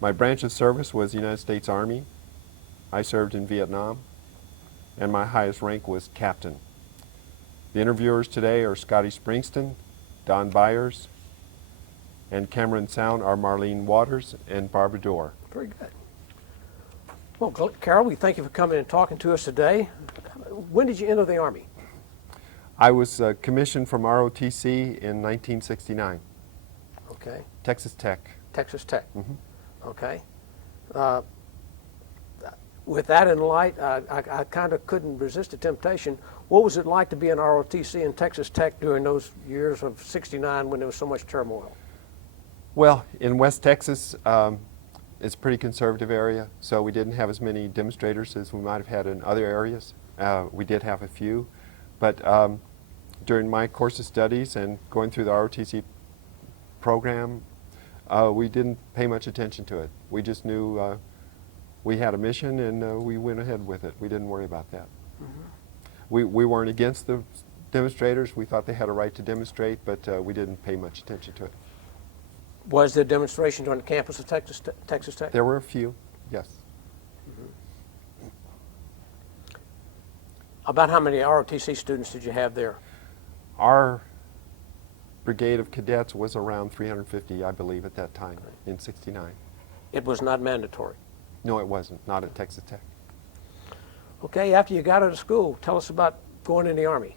My branch of service was the United States Army. I served in Vietnam, and my highest rank was captain. The interviewers today are Scotty Springston, Don Byers, and Cameron Sound are Marlene Waters and Barbara Dorr. Very good. Well, Carol, we thank you for coming and talking to us today. When did you enter the Army? I was commissioned from ROTC in 1969. Okay. Texas Tech. Texas Tech. Mm-hmm. Okay. With that in light, I kind of couldn't resist the temptation. What was it like to be in ROTC and Texas Tech during those years of '69 when there was so much turmoil? Well, in West Texas, it's a pretty conservative area, so we didn't have as many demonstrators as we might have had in other areas. We did have a few, but during my course of studies and going through the ROTC program, we didn't pay much attention to it. We just knew we had a mission and we went ahead with it. We didn't worry about that. Mm-hmm. We weren't against the demonstrators. We thought they had a right to demonstrate, but we didn't pay much attention to it. Was there demonstrations on the campus of Texas Tech? There were a few, yes. Mm-hmm. About how many ROTC students did you have there? Our brigade of cadets was around 350, I believe, at that time, in '69. It was not mandatory? No, it wasn't, not at Texas Tech. Okay, after you got out of school, tell us about going in the Army.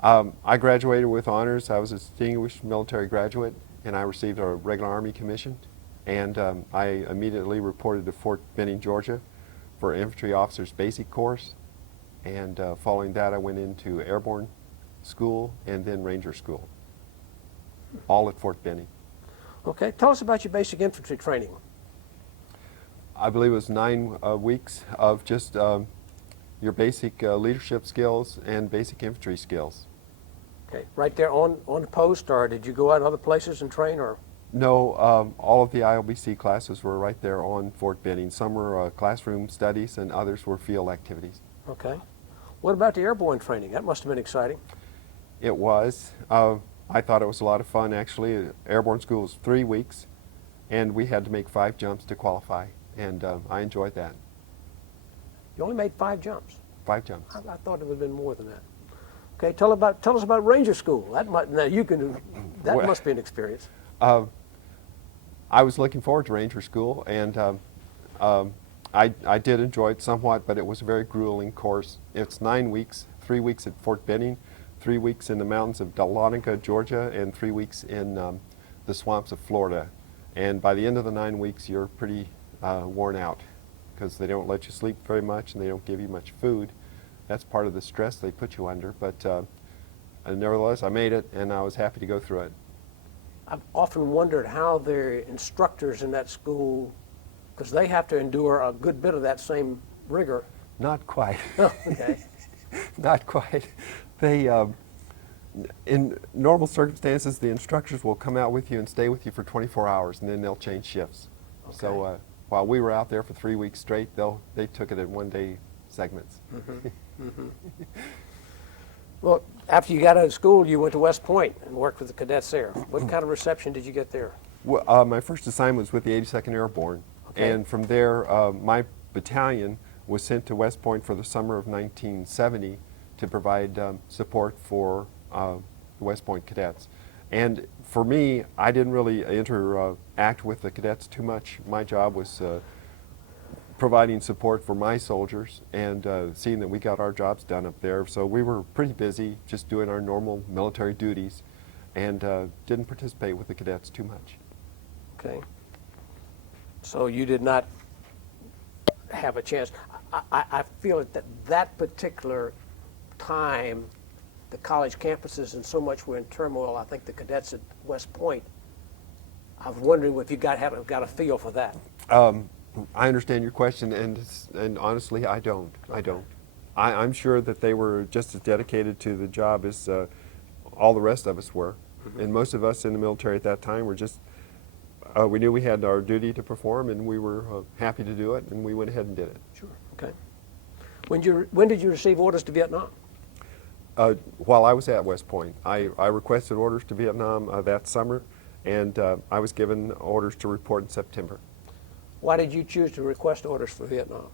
I graduated with honors. I was a distinguished military graduate, and I received a regular Army commission. And I immediately reported to Fort Benning, Georgia for Infantry Officers Basic Course. And following that, I went into Airborne School and then Ranger School, all at Fort Benning. Okay, tell us about your basic infantry training. I believe it was 9 weeks of just your basic leadership skills and basic infantry skills. Okay, right there on the post, or did you go out other places and train, or? No, all of the ILBC classes were right there on Fort Benning. Some were classroom studies and others were field activities. Okay. What about the airborne training? That must have been exciting. It was. I thought it was a lot of fun, actually. Airborne school was 3 weeks, and we had to make 5 jumps to qualify, and I enjoyed that. You only made 5 jumps? 5 jumps. I thought it would have been more than that. Okay, tell us about Ranger School. That must be an experience. I was looking forward to Ranger School, and I did enjoy it somewhat, but it was a very grueling course. It's 9 weeks, 3 weeks at Fort Benning, 3 weeks in the mountains of Dahlonega, Georgia, and 3 weeks in the swamps of Florida. And by the end of the 9 weeks, you're pretty worn out because they don't let you sleep very much and they don't give you much food. That's part of the stress they put you under, but nevertheless, I made it, and I was happy to go through it. I've often wondered how the instructors in that school, because they have to endure a good bit of that same rigor. Not quite. Oh, okay. Not quite. They, in normal circumstances, the instructors will come out with you and stay with you for 24 hours, and then they'll change shifts. Okay. So while we were out there for 3 weeks straight, they took it in one-day segments. Mm-hmm. Mm-hmm. Well, after you got out of school, you went to West Point and worked with the cadets there. What kind of reception did you get there? Well, my first assignment was with the 82nd Airborne, okay. And from there, my battalion was sent to West Point for the summer of 1970 to provide support for the West Point cadets. And for me, I didn't really interact with the cadets too much. My job was providing support for my soldiers and seeing that we got our jobs done up there. So we were pretty busy just doing our normal military duties and didn't participate with the cadets too much. Okay. So you did not have a chance. I feel that that particular time, the college campuses and so much were in turmoil. I think the cadets at West Point, I was wondering if you got a feel for that. I understand your question, and honestly, I don't. Okay. I don't. I'm sure that they were just as dedicated to the job as all the rest of us were. Mm-hmm. And most of us in the military at that time were just, we knew we had our duty to perform, and we were happy to do it, and we went ahead and did it. Sure. Okay. When did you receive orders to Vietnam? While I was at West Point. I requested orders to Vietnam that summer, and I was given orders to report in September. Why did you choose to request orders for Vietnam?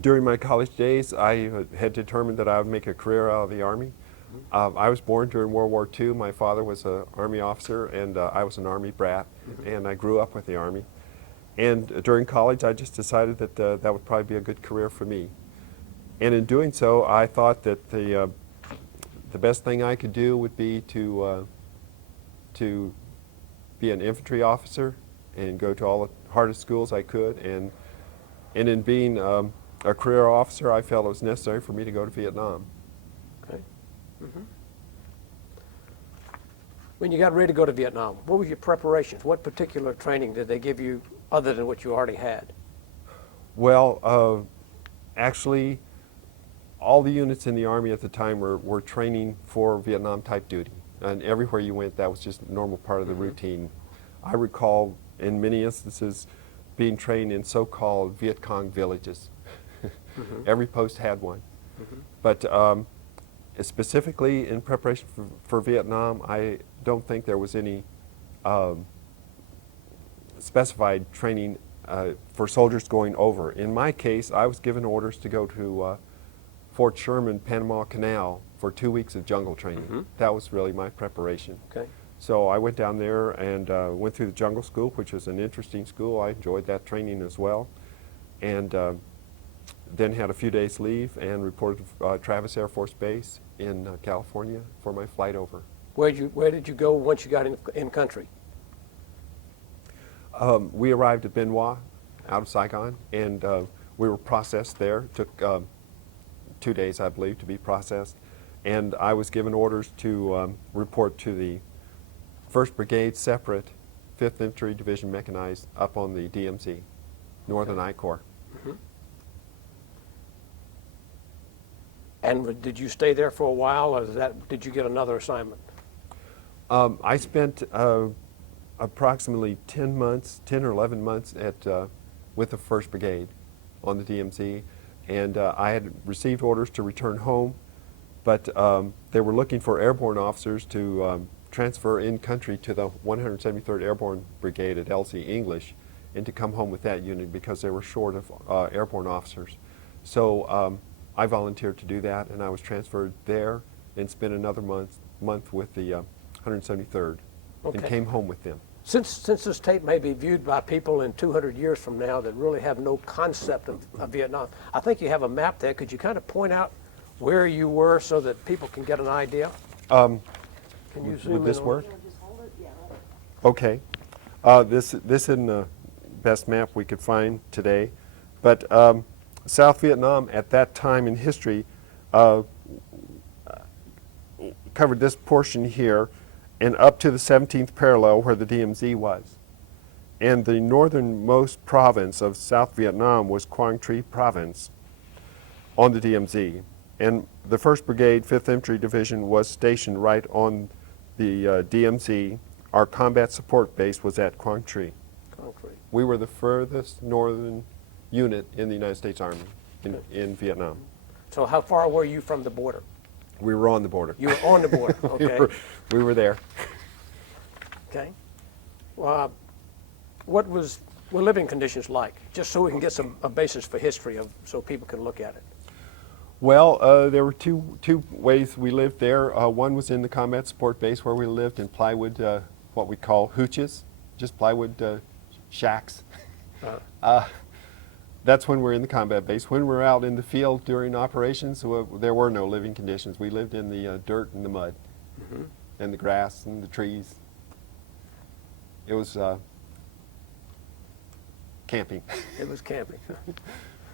During my college days, I had determined that I would make a career out of the Army. I was born during World War II. My father was an Army officer, and I was an Army brat, and I grew up with the Army. And during college, I just decided that that would probably be a good career for me. And in doing so, I thought that the best thing I could do would be to be an infantry officer and go to all the hardest schools I could. And in being a career officer, I felt it was necessary for me to go to Vietnam. Okay. When you got ready to go to Vietnam, what were your preparations? What particular training did they give you other than what you already had? Well, actually, all the units in the Army at the time were training for Vietnam type duty. And everywhere you went, that was just a normal part of the routine. I recall in many instances being trained in so-called Viet Cong villages. Every post had one. But specifically in preparation for Vietnam, I don't think there was any specified training for soldiers going over. In my case, I was given orders to go to Fort Sherman, Panama Canal for 2 weeks of jungle training. That was really my preparation. Okay. So I went down there and went through the jungle school, which was an interesting school. I enjoyed that training as well. And then had a few days leave and reported to Travis Air Force Base in California for my flight over. Where did you go once you got in country? We arrived at Bien Hoa, out of Saigon, and we were processed there. It took 2 days, I believe, to be processed. And I was given orders to report to the 1st Brigade Separate, 5th Infantry Division Mechanized, up on the DMZ, Northern I Corps. And did you stay there for a while, or did you get another assignment? I spent approximately 10 or 11 months with the 1st Brigade on the DMZ, and I had received orders to return home, but they were looking for airborne officers to transfer in country to the 173rd Airborne Brigade at LC English and to come home with that unit because they were short of airborne officers. So I volunteered to do that, and I was transferred there and spent another month with the 173rd and came home with them. Since this tape may be viewed by people in 200 years from now that really have no concept of Vietnam, I think you have a map there. Could you kind of point out where you were so that people can get an idea? Can you zoom in? Would this on work? it? Okay. This isn't the best map we could find today, but South Vietnam at that time in history covered this portion here and up to the 17th parallel where the DMZ was. And the northernmost province of South Vietnam was Quang Tri Province on the DMZ. And the 1st Brigade, 5th Infantry Division was stationed right on the DMZ. Our combat support base was at Quang Tri. We were the furthest northern unit in the United States Army in Vietnam. So how far were you from the border? We were on the border. You were on the border, okay. we were there. Okay. Well, what were living conditions like? Just so we can get a basis for history so people can look at it. Well, there were two ways we lived there. One was in the combat support base where we lived in plywood, what we call hooches, just plywood shacks. That's when we're in the combat base. When we're out in the field during operations, there were no living conditions. We lived in the dirt and the mud, and the grass and the trees. It was camping. It was camping.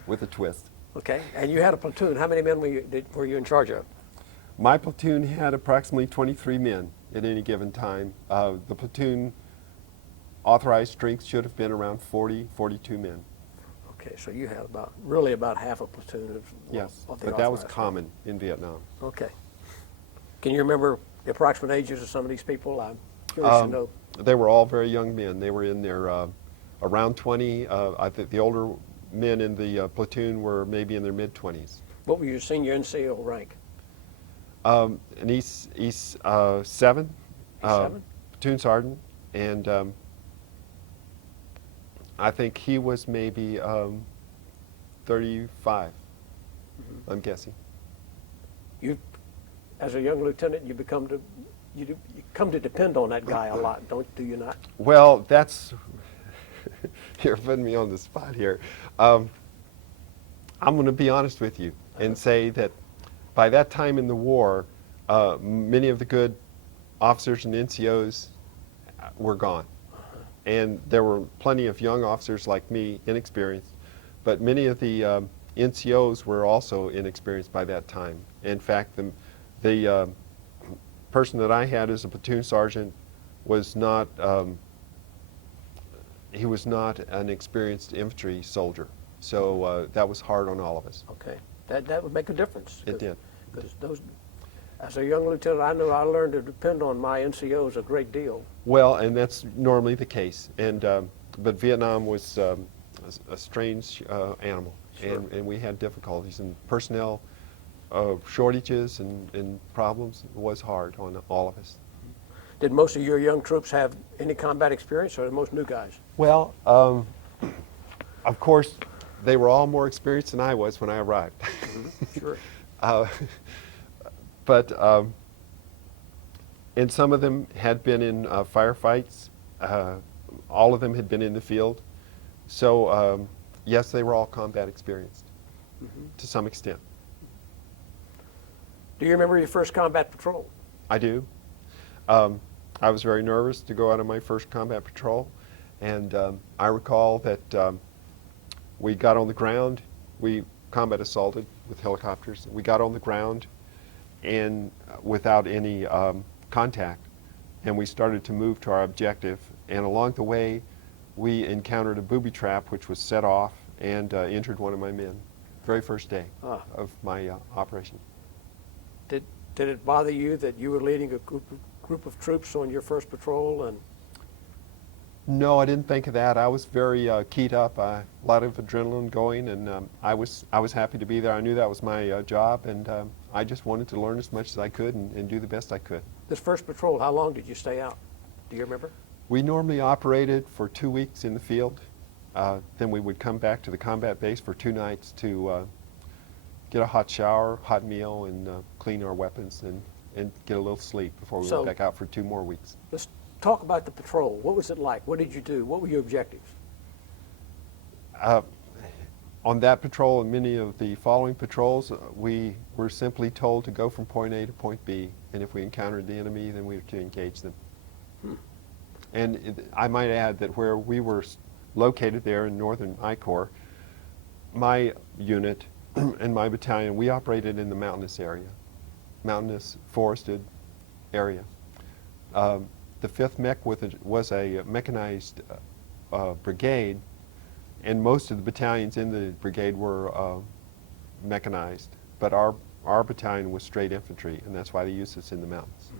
With a twist. Okay, and you had a platoon. How many men were you in charge of? My platoon had approximately 23 men at any given time. The platoon authorized strength should have been around 42 men. Okay, so you had really about half a platoon of Yes, of the but that was authorized. common in Vietnam. Okay. Can you remember the approximate ages of some of these people? I'm curious to know. They were all very young men. They were in their around 20. I think the older men in the platoon were maybe in their mid-20s. What were your senior NCO rank? An East 7, E7? platoon sergeant, and I think he was maybe 35, I'm guessing. You, as a young lieutenant, you you come to depend on that guy a lot, do you not? Well, that's, you're putting me on the spot here. I'm going to be honest with you and say that by that time in the war, many of the good officers and NCOs were gone. And there were plenty of young officers like me, inexperienced, but many of the NCOs were also inexperienced by that time. In fact, the person that I had as a platoon sergeant was not, he was not an experienced infantry soldier. So that was hard on all of us. Okay, that would make a difference. It did. Because those, as a young lieutenant, I know I learned to depend on my NCOs a great deal. Well, and that's normally the case. And but Vietnam was a strange animal, Sure. and we had difficulties and personnel shortages and problems. It was hard on all of us. Did most of your young troops have any combat experience, or most new guys? Well, of course, they were all more experienced than I was when I arrived. Sure. But and some of them had been in firefights. All of them had been in the field. So yes, they were all combat experienced to some extent. Do you remember your first combat patrol? I do. I was very nervous to go out on my first combat patrol, and I recall that we got on the ground. We combat assaulted with helicopters. We got on the ground and without any contact, and we started to move to our objective. And along the way, we encountered a booby trap which was set off and injured one of my men. Very first day of my operation. Did it bother you that you were leading a group of troops on your first patrol? And No, I didn't think of that. I was very keyed up, a lot of adrenaline going, and I was happy to be there. I knew that was my job, and I just wanted to learn as much as I could and do the best I could. this first patrol, how long did you stay out? Do you remember? We normally operated for 2 weeks in the field. Then we would come back to the combat base for 2 nights to get a hot shower, hot meal, and clean our weapons and get a little sleep before we went back out for 2 more weeks. Let's talk about the patrol. What was it like? What did you do? What were your objectives? On that patrol and many of the following patrols, we were simply told to go from point A to point B, and if we encountered the enemy, then we were to engage them. And I might add that where we were located there in northern I Corps, my unit and my battalion, we operated in the mountainous area, mountainous forested area. The 5th Mech was a mechanized brigade, and most of the battalions in the brigade were mechanized, but our battalion was straight infantry, and that's why they used us in the mountains.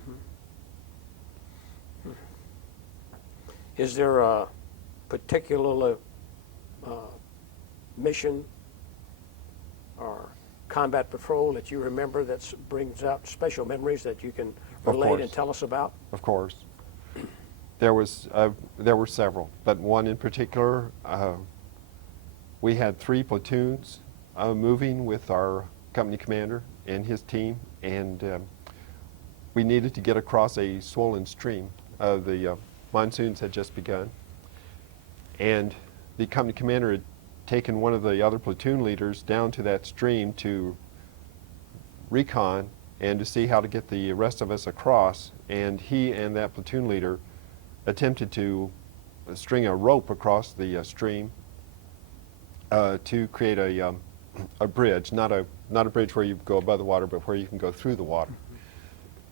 Is there a particular mission or combat patrol that you remember that brings out special memories that you can relate and tell us about? Of course. There were several, but one in particular, we had 3 platoons moving with our company commander and his team, and we needed to get across a swollen stream. The monsoons had just begun, and the company commander had taken one of the other platoon leaders down to that stream to recon and to see how to get the rest of us across, and he and that platoon leader attempted to string a rope across the stream to create a bridge, not a bridge where you go above the water, but where you can go through the water.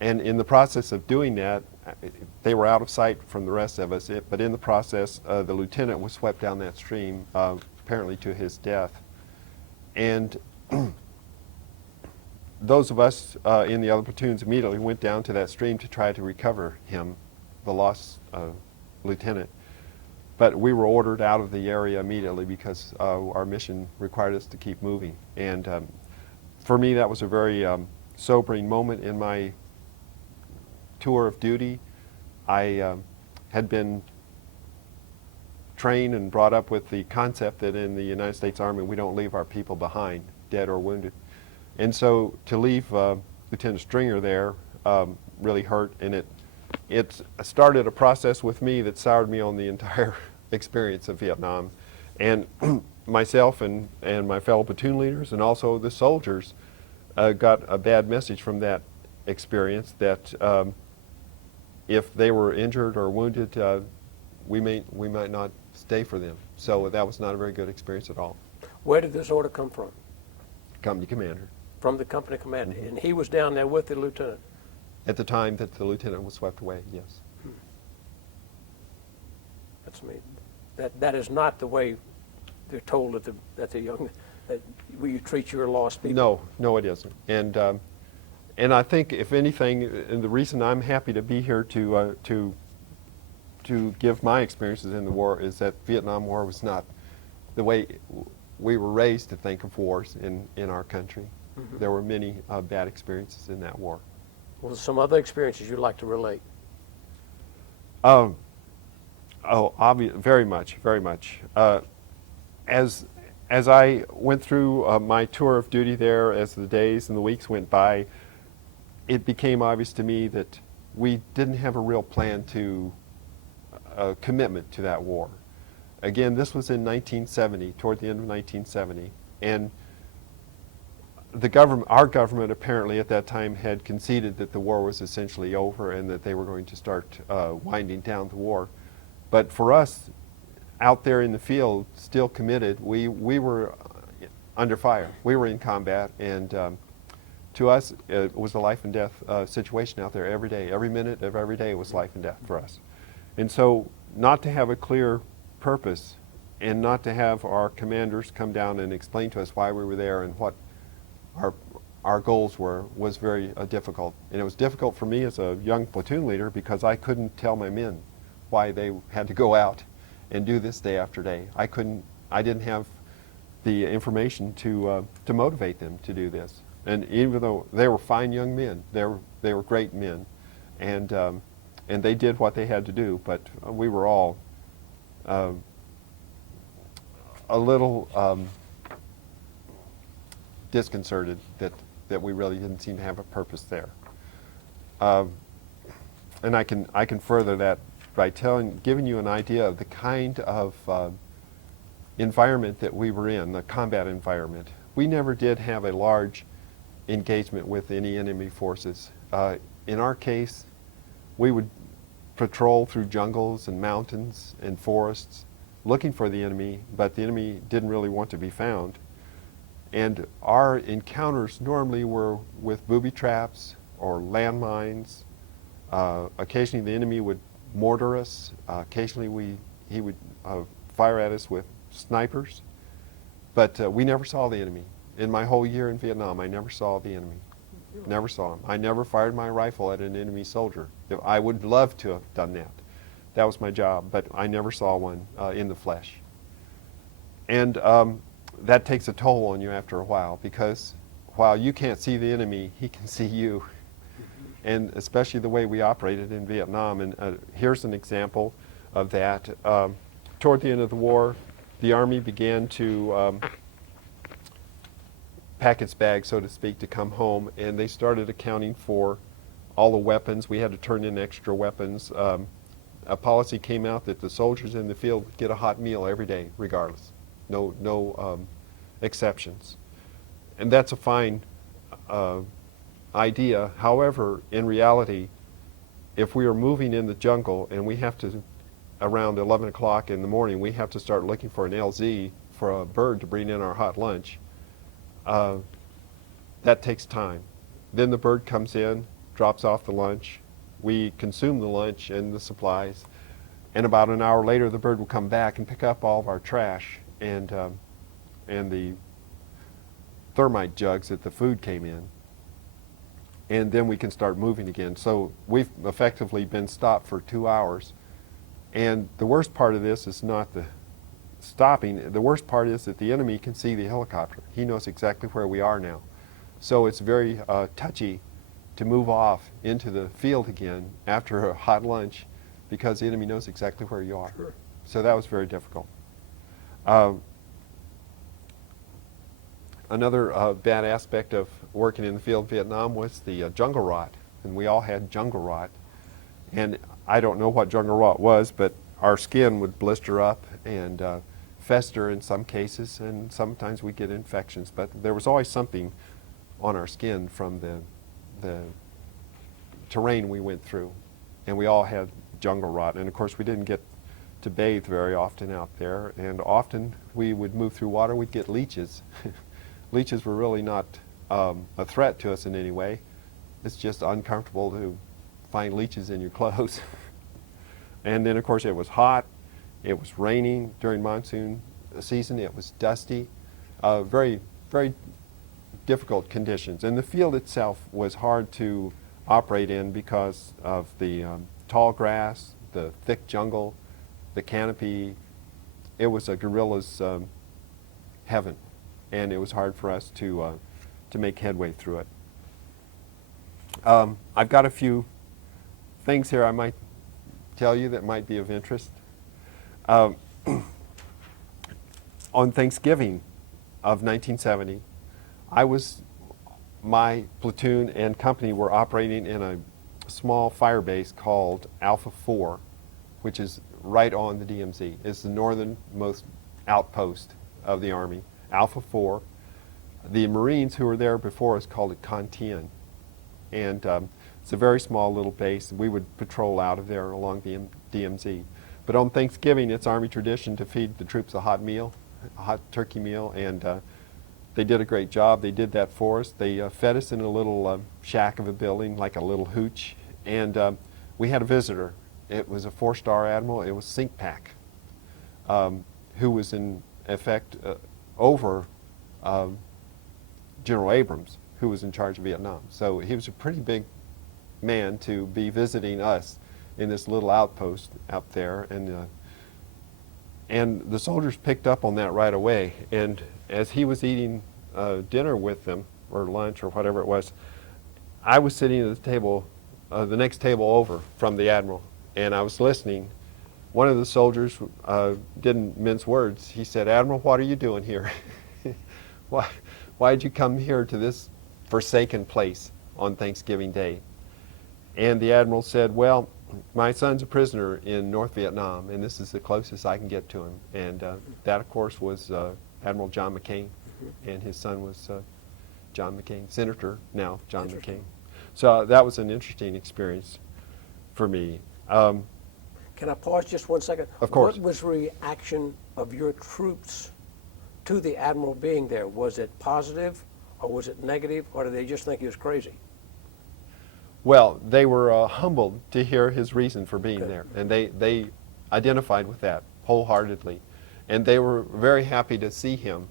And in the process of doing that, they were out of sight from the rest of us, but in the process, the lieutenant was swept down that stream, apparently to his death. And those of us in the other platoons immediately went down to that stream to try to recover him, the lost lieutenant. But we were ordered out of the area immediately because our mission required us to keep moving. And for me, that was a very sobering moment in my tour of duty. I had been trained and brought up with the concept that in the United States Army we don't leave our people behind, dead or wounded. And so to leave Lieutenant Stringer there really hurt, and it started a process with me that soured me on the entire experience of Vietnam. And myself and my fellow platoon leaders and also the soldiers got a bad message from that experience that if they were injured or wounded, we might not stay for them. So that was not a very good experience at all. Where did this order come from? Company commander. From the company commander, and he was down there with the lieutenant. At the time that the lieutenant was swept away, yes. That's me. That is not the way they're told that you treat your lost people. No, it isn't. And I think, if anything, and the reason I'm happy to be here to give my experiences in the war is that Vietnam War was not the way we were raised to think of wars in our country. Mm-hmm. There were many bad experiences in that war. Well, some other experiences you'd like to relate? Very much, very much. As I went through my tour of duty there, as the days and the weeks went by, it became obvious to me that we didn't have a real plan to commitment to that war. Again, this was in 1970, toward the end of 1970, and our government apparently at that time had conceded that the war was essentially over and that they were going to start winding down the war. But for us, out there in the field, still committed, we were under fire. We were in combat, and to us, it was a life and death situation out there every day. Every minute of every day was life and death for us. And so not to have a clear purpose and not to have our commanders come down and explain to us why we were there and what our goals were was very difficult. And it was difficult for me as a young platoon leader because I couldn't tell my men why they had to go out and do this day after day. I didn't have the information to motivate them to do this. And even though they were fine young men, they were great men, and they did what they had to do, but we were all a little disconcerted that we really didn't seem to have a purpose there. And I can further that by giving you an idea of the kind of environment that we were in, the combat environment. We never did have a large engagement with any enemy forces. In our case, we would patrol through jungles and mountains and forests looking for the enemy, but the enemy didn't really want to be found. And our encounters normally were with booby traps or landmines. Occasionally the enemy would mortar us. Occasionally he would fire at us with snipers. But we never saw the enemy. In my whole year in Vietnam, I never saw the enemy. Never saw him. I never fired my rifle at an enemy soldier. I would love to have done that. That was my job, but I never saw one in the flesh. And that takes a toll on you after a while, because while you can't see the enemy, he can see you. And especially the way we operated in Vietnam. And here's an example of that. Toward the end of the war, the Army began to pack its bag, so to speak, to come home, and they started accounting for all the weapons. We had to turn in extra weapons. A policy came out that the soldiers in the field would get a hot meal every day, regardless. No exceptions. And that's a fine idea. However, in reality, if we are moving in the jungle and we have to, around 11 o'clock in the morning, we have to start looking for an LZ for a bird to bring in our hot lunch, that takes time. Then the bird comes in, drops off the lunch. We consume the lunch and the supplies. And about an hour later, the bird will come back and pick up all of our trash and the thermite jugs that the food came in. And then we can start moving again. So we've effectively been stopped for 2 hours. And the worst part of this is not the stopping. The worst part is that the enemy can see the helicopter. He knows exactly where we are now. So it's very touchy to move off into the field again after a hot lunch, because the enemy knows exactly where you are. Sure. So that was very difficult. Another bad aspect of working in the field of Vietnam was the jungle rot, and we all had jungle rot. And I don't know what jungle rot was, but our skin would blister up and fester in some cases, and sometimes we get infections. But there was always something on our skin from the terrain we went through, and we all had jungle rot. And of course, we didn't get to bathe very often out there, and often we would move through water, we'd get leeches. Leeches were really not a threat to us in any way. It's just uncomfortable to find leeches in your clothes. And then of course it was hot, it was raining during monsoon season, it was dusty, very, very difficult conditions. And the field itself was hard to operate in because of the tall grass, the thick jungle, the canopy. It was a guerrilla's heaven, and it was hard for us to make headway through it. I've got a few things here I might tell you that might be of interest. On Thanksgiving of 1970, my platoon and company were operating in a small fire base called Alpha 4, which is right on the DMZ. It's the northernmost outpost of the Army, Alpha 4. The Marines who were there before us called it Con Tien. And it's a very small little base. We would patrol out of there along the DMZ. But on Thanksgiving, it's Army tradition to feed the troops a hot meal, a hot turkey meal, and they did a great job. They did that for us. They fed us in a little shack of a building, like a little hooch, and we had a visitor. It was a 4-star admiral. It was CINCPAC, who was in effect over General Abrams, who was in charge of Vietnam. So he was a pretty big man to be visiting us in this little outpost out there, and the soldiers picked up on that right away. And as he was eating dinner with them, or lunch, or whatever it was, I was sitting at the table, the next table over from the admiral, and I was listening. One of the soldiers didn't mince words. He said, "Admiral, what are you doing here? Why did you come here to this forsaken place on Thanksgiving Day?" And the admiral said, "Well, my son's a prisoner in North Vietnam, and this is the closest I can get to him." And that, of course, was Admiral John McCain, and his son was John McCain, Senator now John McCain. So that was an interesting experience for me. Can I pause just 1 second? Of course. What was the reaction of your troops to the admiral being there? Was it positive, or was it negative, or did they just think he was crazy? Well, they were humbled to hear his reason for being Okay. there, and they identified with that wholeheartedly, and they were very happy to see him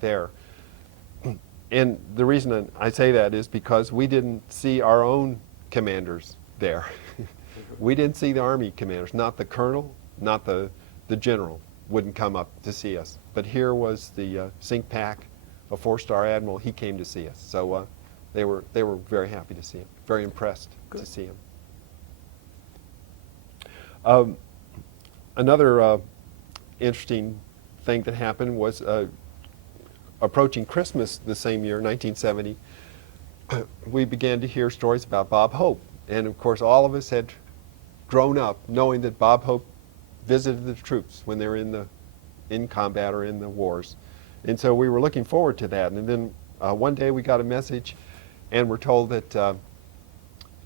there. And the reason I say that is because we didn't see our own commanders there. We didn't see the Army commanders, not the colonel, not the general wouldn't come up to see us. But here was the CINCPAC, a 4-star admiral. He came to see us. So they were very happy to see him, very impressed to see him. Another interesting thing that happened was approaching Christmas the same year, 1970, we began to hear stories about Bob Hope. And of course, all of us had grown up knowing that Bob Hope visited the troops when they were in combat or in the wars. And so we were looking forward to that. And then one day we got a message, and we're told that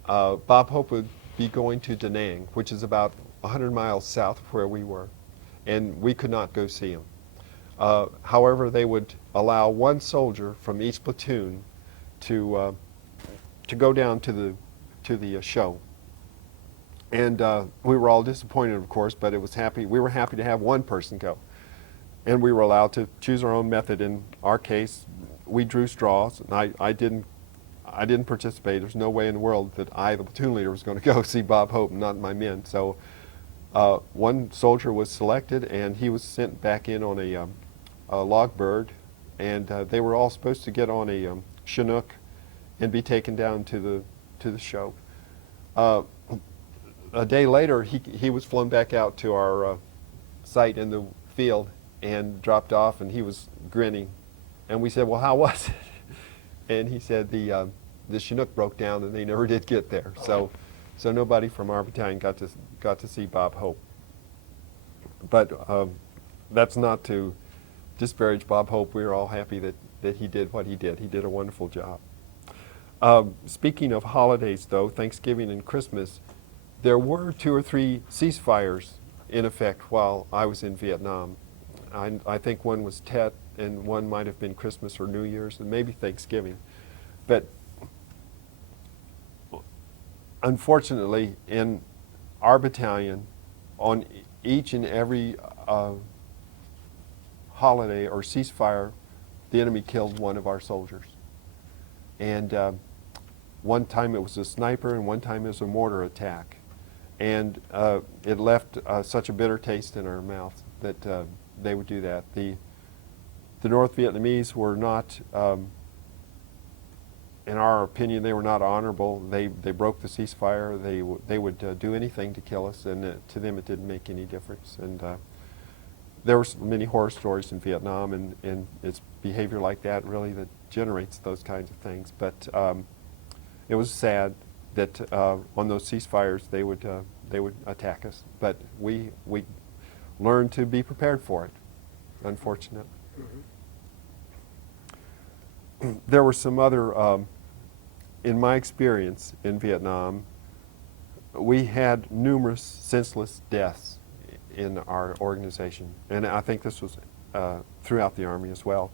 Bob Hope would be going to Da Nang, which is about 100 miles south of where we were, and we could not go see him. However, they would allow one soldier from each platoon to go down to the show. And we were all disappointed, of course, but we were happy to have one person go. And we were allowed to choose our own method. In our case, we drew straws, and I didn't participate. There's no way in the world that I, the platoon leader, was going to go see Bob Hope, not my men. So one soldier was selected, and he was sent back in on a log bird, and they were all supposed to get on a Chinook and be taken down to the show. A day later, he was flown back out to our site in the field and dropped off, and he was grinning. And we said, well, how was it? And he said the Chinook broke down and they never did get there. So nobody from our battalion got to see Bob Hope. But that's not to disparage Bob Hope. We were all happy that he did what he did. He did a wonderful job. Speaking of holidays, though, Thanksgiving and Christmas, there were 2 or 3 ceasefires in effect while I was in Vietnam. I think one was Tet, and one might have been Christmas or New Year's, and maybe Thanksgiving. But unfortunately, in our battalion, on each and every holiday or ceasefire, the enemy killed one of our soldiers. And one time it was a sniper, and one time it was a mortar attack. And it left such a bitter taste in our mouth that they would do that. The North Vietnamese were not, in our opinion, they were not honorable. They broke the ceasefire. They would do anything to kill us, and to them it didn't make any difference. And there were many horror stories in Vietnam, and it's behavior like that really that generates those kinds of things. But it was sad that on those ceasefires they would attack us. But we learned to be prepared for it, unfortunately. Mm-hmm. There were some other, in my experience in Vietnam, we had numerous senseless deaths in our organization, and I think this was throughout the Army as well.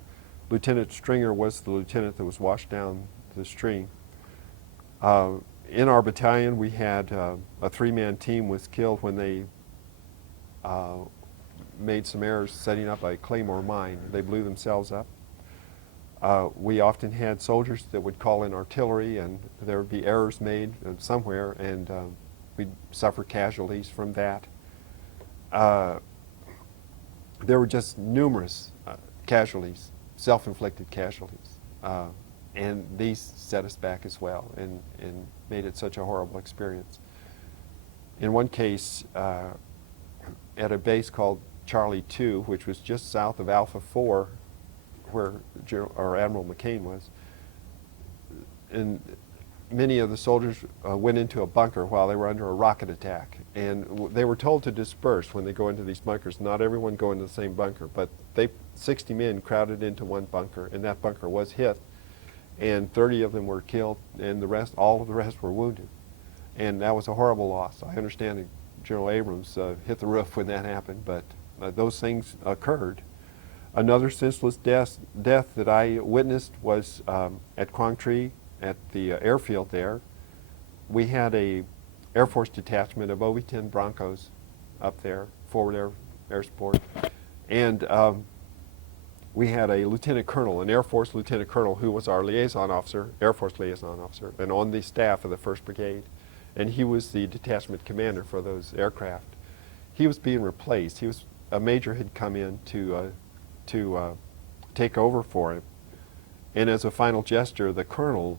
Lieutenant Stringer was the lieutenant that was washed down the stream. In our battalion, we had a 3-man team was killed when they made some errors setting up a claymore mine. They blew themselves up. We often had soldiers that would call in artillery, and there would be errors made somewhere, and we'd suffer casualties from that. There were just numerous casualties, self-inflicted casualties, and these set us back as well and made it such a horrible experience. In one case, at a base called Charlie 2, which was just south of Alpha 4, where Admiral McCain was, and many of the soldiers went into a bunker while they were under a rocket attack, and they were told to disperse when they go into these bunkers. Not everyone go into the same bunker, but 60 men crowded into one bunker, and that bunker was hit, and 30 of them were killed, and all of the rest were wounded. And that was a horrible loss. I understand that General Abrams hit the roof when that happened, but those things occurred. Another senseless death that I witnessed was at Quang Tri, at the airfield there. We had a Air Force detachment of OV-10 Broncos up there, forward air support, and we had a lieutenant colonel, an Air Force lieutenant colonel, who was our liaison officer, Air Force liaison officer, and on the staff of the 1st Brigade, and he was the detachment commander for those aircraft. He was being replaced. A major had come in to take over for him, and as a final gesture, the colonel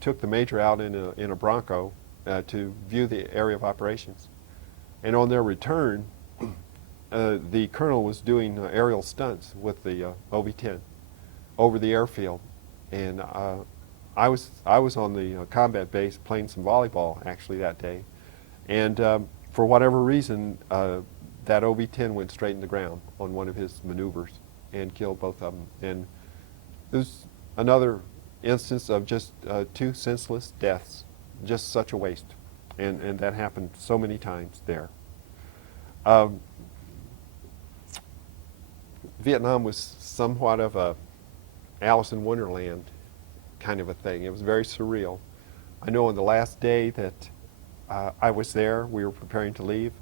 took the major out in a Bronco to view the area of operations. And on their return, the colonel was doing aerial stunts with the OV-10 over the airfield, and I was on the combat base playing some volleyball actually that day, and for whatever reason, that OV-10 went straight in the ground on one of his maneuvers and killed both of them. And it was another instance of just 2 senseless deaths, just such a waste, and that happened so many times there. Vietnam was somewhat of a Alice in Wonderland kind of a thing. It was very surreal. I know on the last day that I was there, we were preparing to leave,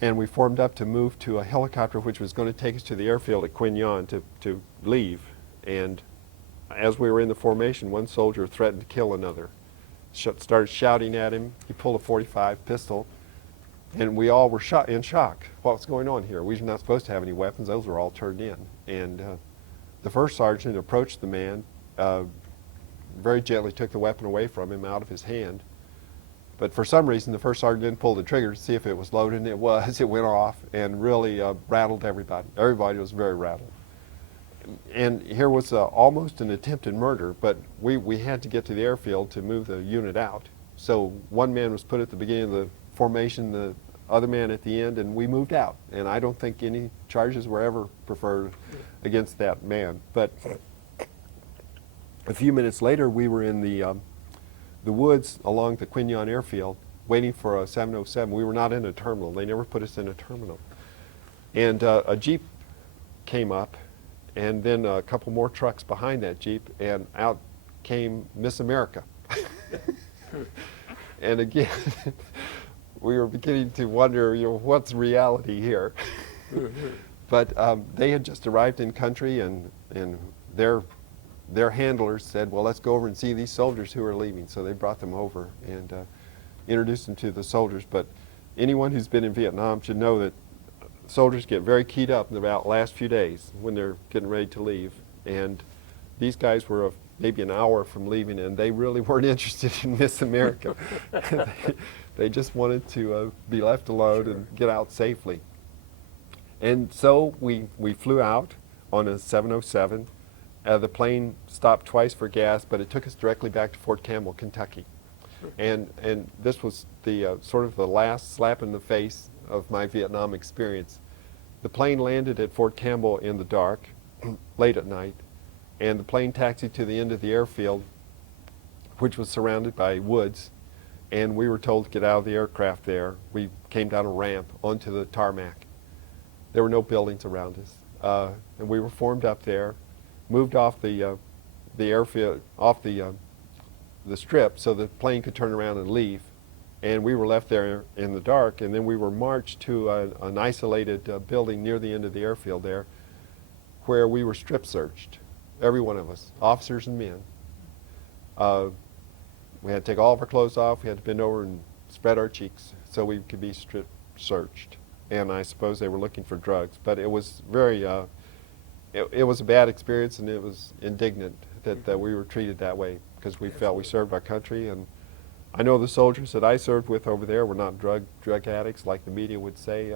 and we formed up to move to a helicopter which was going to take us to the airfield at Quinh Nhan to leave. And as we were in the formation, one soldier threatened to kill another. Started shouting at him. He pulled a .45 pistol, and we all were in shock. What's going on here? We were not supposed to have any weapons. Those were all turned in. And the first sergeant approached the man, very gently took the weapon away from him out of his hand. But for some reason, the first sergeant didn't pull the trigger to see if it was loaded, and it was. It went off and really rattled everybody. Everybody was very rattled. And here was almost an attempted murder, but we had to get to the airfield to move the unit out. So one man was put at the beginning of the formation, the other man at the end, and we moved out. And I don't think any charges were ever preferred against that man. But a few minutes later, we were in the woods along the Quinyon airfield waiting for a 707. We were not in a terminal. They never put us in a terminal. And a Jeep came up, and then a couple more trucks behind that Jeep, and out came Miss America. And again, we were beginning to wonder, what's reality here? But they had just arrived in country, and their handlers said, well, let's go over and see these soldiers who are leaving. So they brought them over and introduced them to the soldiers. But anyone who's been in Vietnam should know that soldiers get very keyed up in the last few days when they're getting ready to leave. And these guys were maybe an hour from leaving, and they really weren't interested in Miss America. They just wanted to be left alone and get out safely. And so we flew out on a 707. The plane stopped twice for gas, but it took us directly back to Fort Campbell, Kentucky. And this was the sort of the last slap in the face of my Vietnam experience. The plane landed at Fort Campbell in the dark, late at night, and the plane taxied to the end of the airfield, which was surrounded by woods, and we were told to get out of the aircraft there. We came down a ramp onto the tarmac. There were no buildings around us, and we were formed up there, moved off the airfield, off the strip, so the plane could turn around and leave. And we were left there in the dark, and then we were marched to an isolated building near the end of the airfield there, where we were strip searched, every one of us, officers and men. We had to take all of our clothes off. We had to bend over and spread our cheeks so we could be strip searched. And I suppose they were looking for drugs, but it was very, it was a bad experience, and it was indignant that we were treated that way, because we felt we served our country. And I know the soldiers that I served with over there were not drug addicts like the media would say.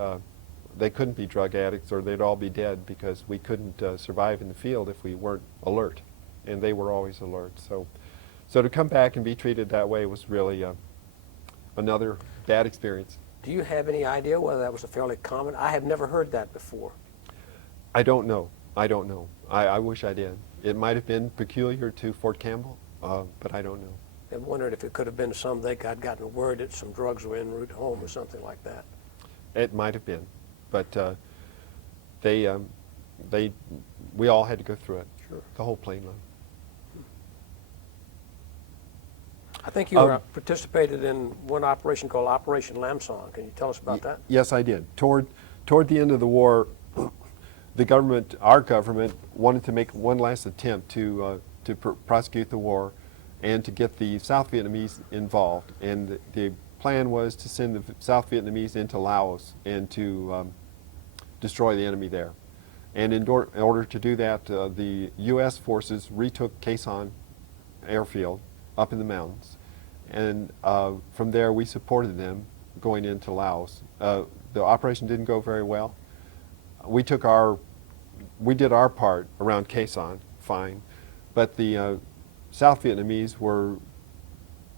They couldn't be drug addicts, or they'd all be dead, because we couldn't survive in the field if we weren't alert, and they were always alert. So to come back and be treated that way was really another bad experience. Do you have any idea whether that was a fairly common? I have never heard that before. I don't know. I don't know. I wish I did. It might have been peculiar to Fort Campbell, but I don't know. I wondered if it could have been they had gotten word that some drugs were en route home or something like that. It might have been, but we all had to go through it. Sure. The whole plane load. I think you participated in one operation called Operation Lamsong. Can you tell us about that? Yes, I did. Toward the end of the war, the government, our government, wanted to make one last attempt to prosecute the war and to get the South Vietnamese involved. And the plan was to send the South Vietnamese into Laos and to destroy the enemy there. And in order to do that, the U.S. forces retook Khe Sanh airfield up in the mountains. And from there, we supported them going into Laos. The operation didn't go very well. We did our part around Khe Sanh, fine, but the South Vietnamese were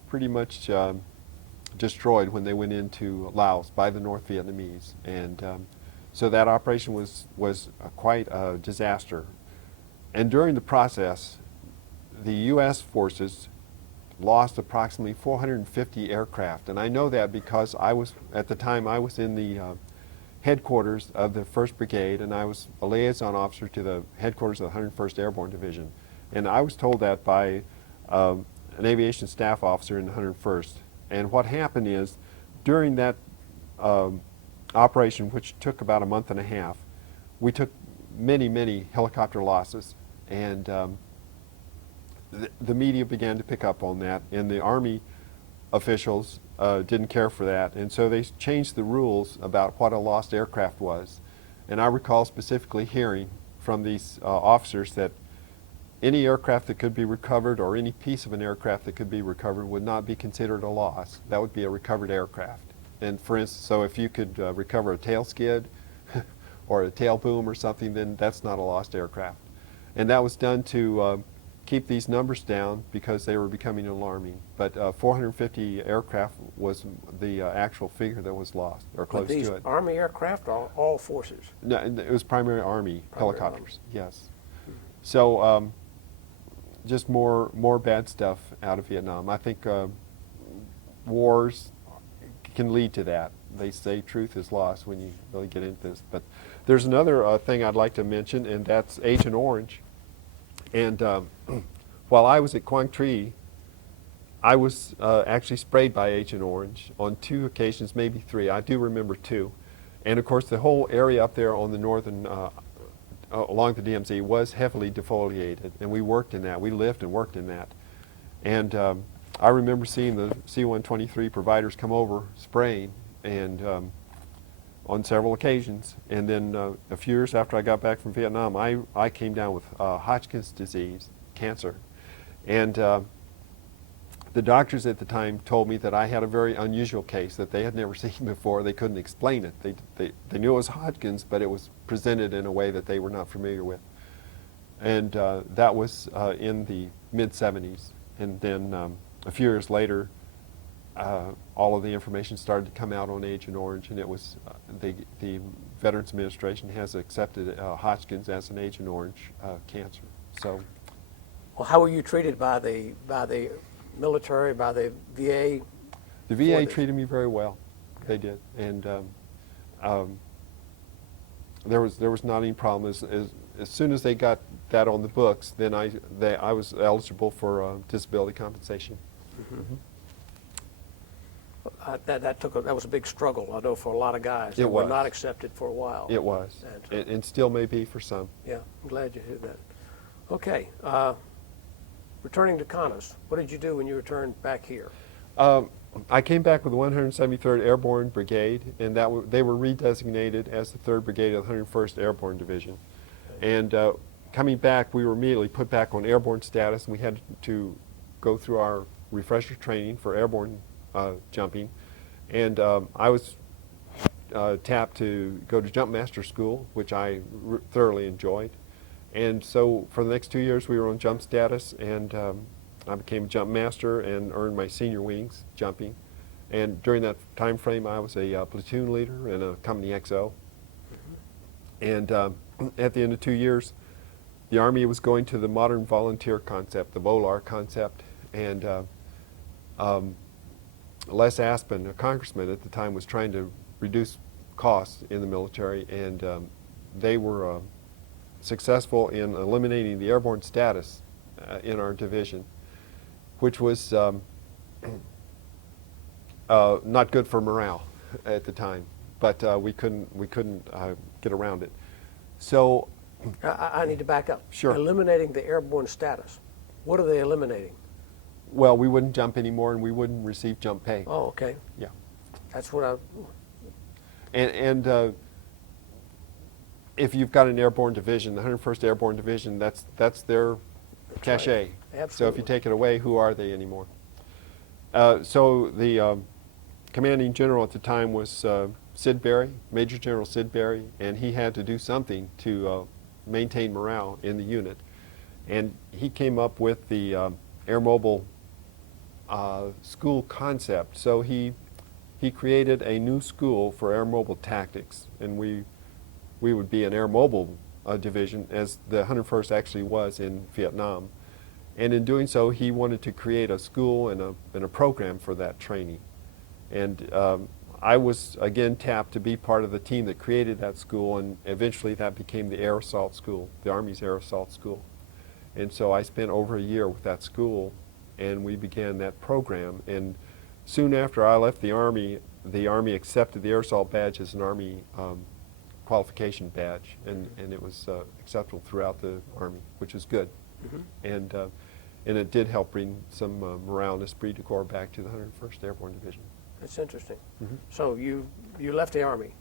pretty much destroyed when they went into Laos by the North Vietnamese, and so that operation was quite a disaster. And during the process, the U.S. forces lost approximately 450 aircraft, and I know that because at the time I was in the headquarters of the 1st Brigade, and I was a liaison officer to the headquarters of the 101st Airborne Division. And I was told that by an aviation staff officer in the 101st. And what happened is, during that operation, which took about a month and a half, we took many, many helicopter losses. And the media began to pick up on that, and the Army officials didn't care for that, and so they changed the rules about what a lost aircraft was. And I recall specifically hearing from these officers that any aircraft that could be recovered or any piece of an aircraft that could be recovered would not be considered a loss. That would be a recovered aircraft. And for instance, so if you could recover a tail skid or a tail boom or something, then that's not a lost aircraft. And that was done to keep these numbers down because they were becoming alarming. But 450 aircraft was the actual figure that was lost, or But close these to it. Army aircraft are all forces. No, it was primarily Army Primary helicopters, yes. So just more bad stuff out of Vietnam. I think wars can lead to that. They say truth is lost when you really get into this. But there's another thing I'd like to mention, and that's Agent Orange. And while I was at Quang Tri, I was actually sprayed by Agent Orange on 2 occasions, maybe 3. I do remember 2. And of course, the whole area up there on the northern, along the DMZ was heavily defoliated. And we worked in that. We lived and worked in that. And I remember seeing the C-123 providers come over spraying, and on several occasions. And then a few years after I got back from Vietnam, I came down with Hodgkin's disease, cancer. And the doctors at the time told me that I had a very unusual case that they had never seen before. They couldn't explain it. They knew it was Hodgkin's, but it was presented in a way that they were not familiar with. And that was in the mid-70s. And then a few years later, all of the information started to come out on Agent Orange, and it was the Veterans Administration has accepted Hodgkin's as an Agent Orange cancer. So, Well, how were you treated by the military, by the VA? the VA treated me very well. They did, and there was not any problem. As soon as they got that on the books, then I was eligible for disability compensation. Mm-hmm. That was a big struggle, I know, for a lot of guys. They It were was. not accepted for a while. It was, and still may be for some. Yeah, I'm glad you did that. Okay, returning to Canas, what did you do when you returned back here? I came back with the 173rd Airborne Brigade, and they were redesignated as the 3rd Brigade of the 101st Airborne Division. And coming back, we were immediately put back on airborne status, and we had to go through our refresher training for airborne jumping. And I was tapped to go to Jump Master School, which I thoroughly enjoyed. And so for the next 2 years, we were on jump status, and I became a jump master and earned my senior wings jumping. And during that time frame, I was a platoon leader in a Company XO. And at the end of 2 years, the Army was going to the modern volunteer concept, the VOLAR concept. And Les Aspin, a congressman at the time, was trying to reduce costs in the military, and they were successful in eliminating the airborne status in our division, which was not good for morale at the time, but we couldn't get around it. So I need to back up. Sure. Eliminating the airborne status. What are they eliminating? well, we wouldn't jump anymore, and we wouldn't receive jump pay. Oh, okay. Yeah. That's what I, And if you've got an airborne division, the 101st Airborne Division, that's their cachet. right. So if Absolutely. you take it away, who are they anymore? So the commanding general at the time was Sid Berry, Major General Sid Berry, and he had to do something to maintain morale in the unit. And he came up with the Air Mobile school concept. So he created a new school for air mobile tactics, and we would be an air mobile division, as the 101st actually was in Vietnam. And in doing so, he wanted to create a school and a program for that training. And I was again tapped to be part of the team that created that school, and eventually that became the Air Assault School, the Army's Air Assault School. And so I spent over a year with that school, and we began that program. And soon after I left the Army accepted the Air Assault badge as an Army qualification badge, and it was acceptable throughout the Army, which is good. Mm-hmm. And it did help bring some morale and esprit de corps back to the 101st Airborne Division. That's interesting. Mhm. So you left the Army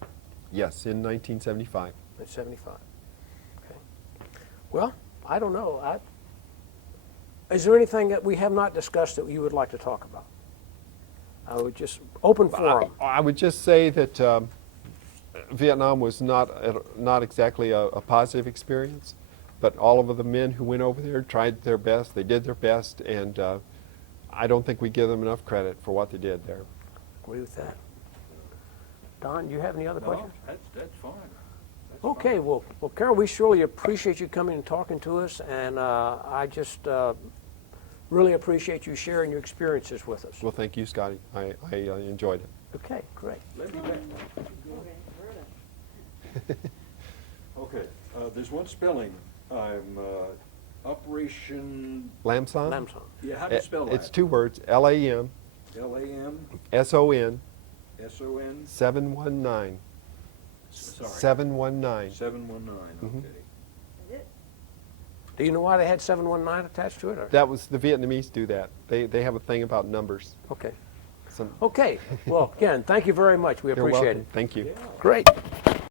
Yes, in 1975. in '75. Okay. Well, I don't know. Is there anything that we have not discussed that you would like to talk about? I would just open forum. I would just say that Vietnam was not exactly a positive experience, but all of the men who went over there tried their best. They did their best, and I don't think we give them enough credit for what they did there. Agree with that. Don, do you have any other questions? That's fine. Okay, well, Carol, we surely appreciate you coming and talking to us, and I just really appreciate you sharing your experiences with us. Well, thank you, Scotty. I enjoyed it. Okay, great. Let me back. Okay, there's one spelling. I'm Operation. Lamson? Lamson. Yeah, how do you spell that? It's 2 words, LAMSON LAMSON 719. Sorry. 719. 719. Okay. Do you know why they had 719 attached to it? Or? That was, the Vietnamese do that. They have a thing about numbers. Okay. Some, Okay. Well, again, thank you very much. We you're appreciate welcome. it. Thank you. Great.